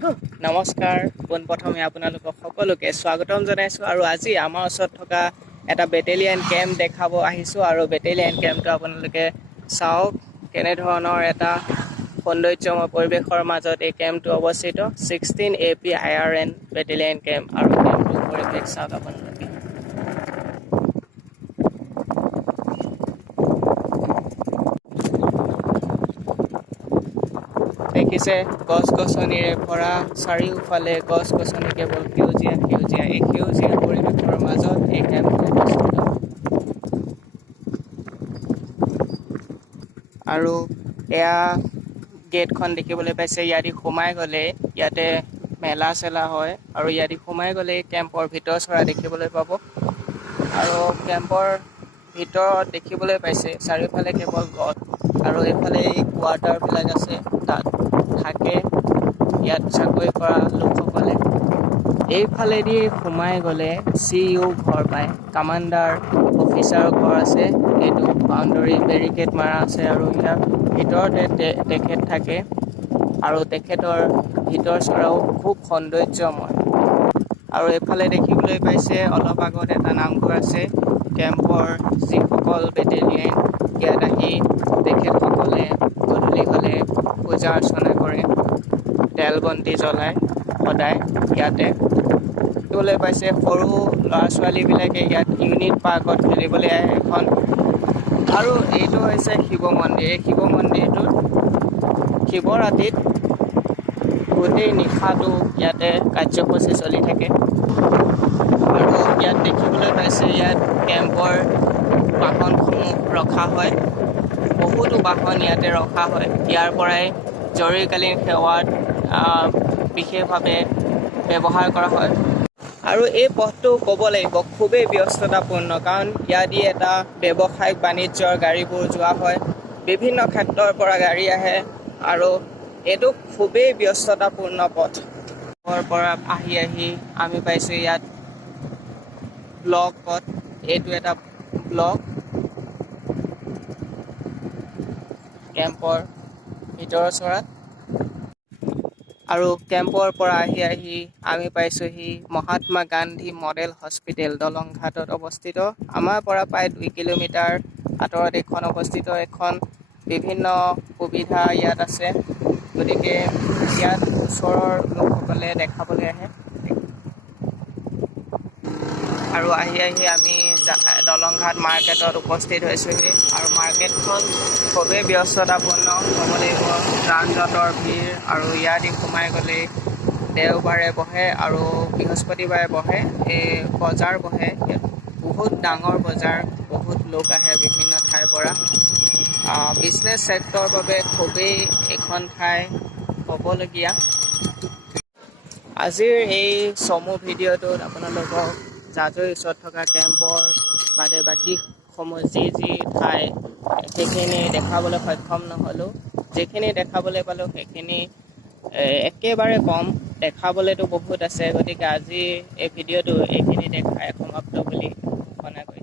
নমস্কাৰ পোনপ্ৰথমে আপোনালোকক সকলোকে স্বাগতম জনাইছোঁ আৰু আজি আমাৰ ওচৰত থকা এটা বেটেলিয়ান কেম্প দেখাব আহিছোঁ আৰু বেটেলিয়ান কেম্পটো আপোনালোকে চাওক কেনেধৰণৰ এটা সৌন্দৰ্যময় পৰিৱেশৰ মাজত এই কেম্পটো অৱস্থিত 16 APIRN বেটেলিয়ান কেম্প আৰু কেম্পটোৰ পৰিৱেশ চাওক আপোনালোকে দেখিছে গছ-গছনিৰে ভৰা চাৰিওফালে গছ-গছনি কেৱল সেউজীয়া সেউজীয়া এই সেউজীয়া পৰিৱেশৰ মাজত এই কেম্পটো অৱস্থিত আৰু এয়া গেটখন দেখিবলৈ পাইছে ইয়াদি সোমাই গ'লে ইয়াতে মেলা চেলা হয় আৰু ইয়াদি সোমাই গ'লে কেম্পৰ ভিতৰ চৰা দেখিবলৈ পাব আৰু কেম্পৰ ভিতৰত দেখিবলৈ পাইছে চাৰিওফালে কেৱল গছ আৰু এইফালে এই কোৱাৰ্টাৰবিলাক আছে তাত থাকে ইয়াত চাকৰি কৰা লোকসকলে এইফালেদি সোমাই গ'লে CEO ঘৰ পায় কামাণ্ডাৰ অফিচাৰৰ ঘৰ আছে এইটো বাউণ্ডাৰী বেৰিকেড মাৰা আছে আৰু ইয়াৰ ভিতৰতে তেখেত থাকে আৰু তেখেতৰ ভিতৰ চৰাও খুব সৌন্দৰ্যময় আৰু এইফালে দেখিবলৈ পাইছে অলপ আগত এটা নামঘৰ আছে কেম্পৰ যিসকল বেটেলিয়ান ইয়াত আহি তেখেতসকলে গধূলি হ'লে পূজা অৰ্চনা কৰে তেল বন্তি জ্বলায় সদায় ইয়াতে দেখিবলৈ পাইছে সৰু ল'ৰা ছোৱালীবিলাকে ইয়াত ইউনিট পাৰ্কত খেলিবলৈ আহে এখন আৰু এইটো হৈছে শিৱ মন্দিৰ এই শিৱ মন্দিৰটোত শিৱৰাত্ৰিত গোটেই নিশাটো ইয়াতে কাৰ্যসূচী চলি থাকে আৰু ইয়াত দেখিবলৈ পাইছে ইয়াত কেম্পৰ বাহনসমূহ ৰখা হয় বহুতো বাহন ইয়াতে ৰখা হয় ইয়াৰ পৰাই জৰুৰীকালীন সেৱাত বিশেষভাৱে ব্যৱহাৰ কৰা হয় আৰু এই পথটো ক'ব লাগিব খুবেই ব্যস্ততাপূৰ্ণ কাৰণ ইয়াদি এটা ব্যৱসায়িক বাণিজ্যৰ গাড়ীবোৰ যোৱা হয় বিভিন্ন ক্ষেত্ৰৰ পৰা গাড়ী আহে আৰু এইটো খুবেই ব্যস্ততাপূৰ্ণ পথ পৰা আহি আমি পাইছোঁ ইয়াত ব্লক পথ এইটো এটা ব্লক কেম্পৰ ভিতৰ চৰাত আৰু কেম্পৰ পৰা আহি আমি পাইছোঁহি মহাত্মা গান্ধী মডেল হস্পিটেল দলং ঘাটত অৱস্থিত আমাৰ পৰা প্ৰায় 2 কিলোমিটাৰ আঁতৰত এইখন অৱস্থিত এখন বিভিন্ন সুবিধা ইয়াত আছে গতিকে ইয়াত ওচৰৰ লোকসকলে দেখাবলৈ আহে আৰু আহি আমি দলং ঘাট মাৰ্কেটত উপস্থিত হৈছোঁহি আৰু মাৰ্কেটখন খুবেই ব্যস্ততাপূৰ্ণ ক'ব লাগিব যান জঁটৰ ভিৰ আৰু ইয়াদি সোমাই গ'লেই দেওবাৰে বহে আৰু বৃহস্পতিবাৰে বহে এই বজাৰ বহে ইয়াত বহুত ডাঙৰ বজাৰ বহুত লোক আহে বিভিন্ন ঠাইৰ পৰা বিজনেছ ছেক্টৰৰ বাবে খুবেই এইখন ঠাই ক'বলগীয়া আজিৰ এই চমু ভিডিঅ'টোত আপোনালোকক জাজুৰ ওচৰত থকা কেম্পৰ বাদে বাকীসমূহ যি ঠাই সেইখিনি দেখাবলৈ সক্ষম নহ'লোঁ যিখিনি দেখাবলৈ পালোঁ সেইখিনি একেবাৰে কম দেখাবলৈতো বহুত আছে গতিকে আজি এই ভিডিঅ'টো এইখিনি দেখাই সমাপ্ত বুলি মনে কৰিছোঁ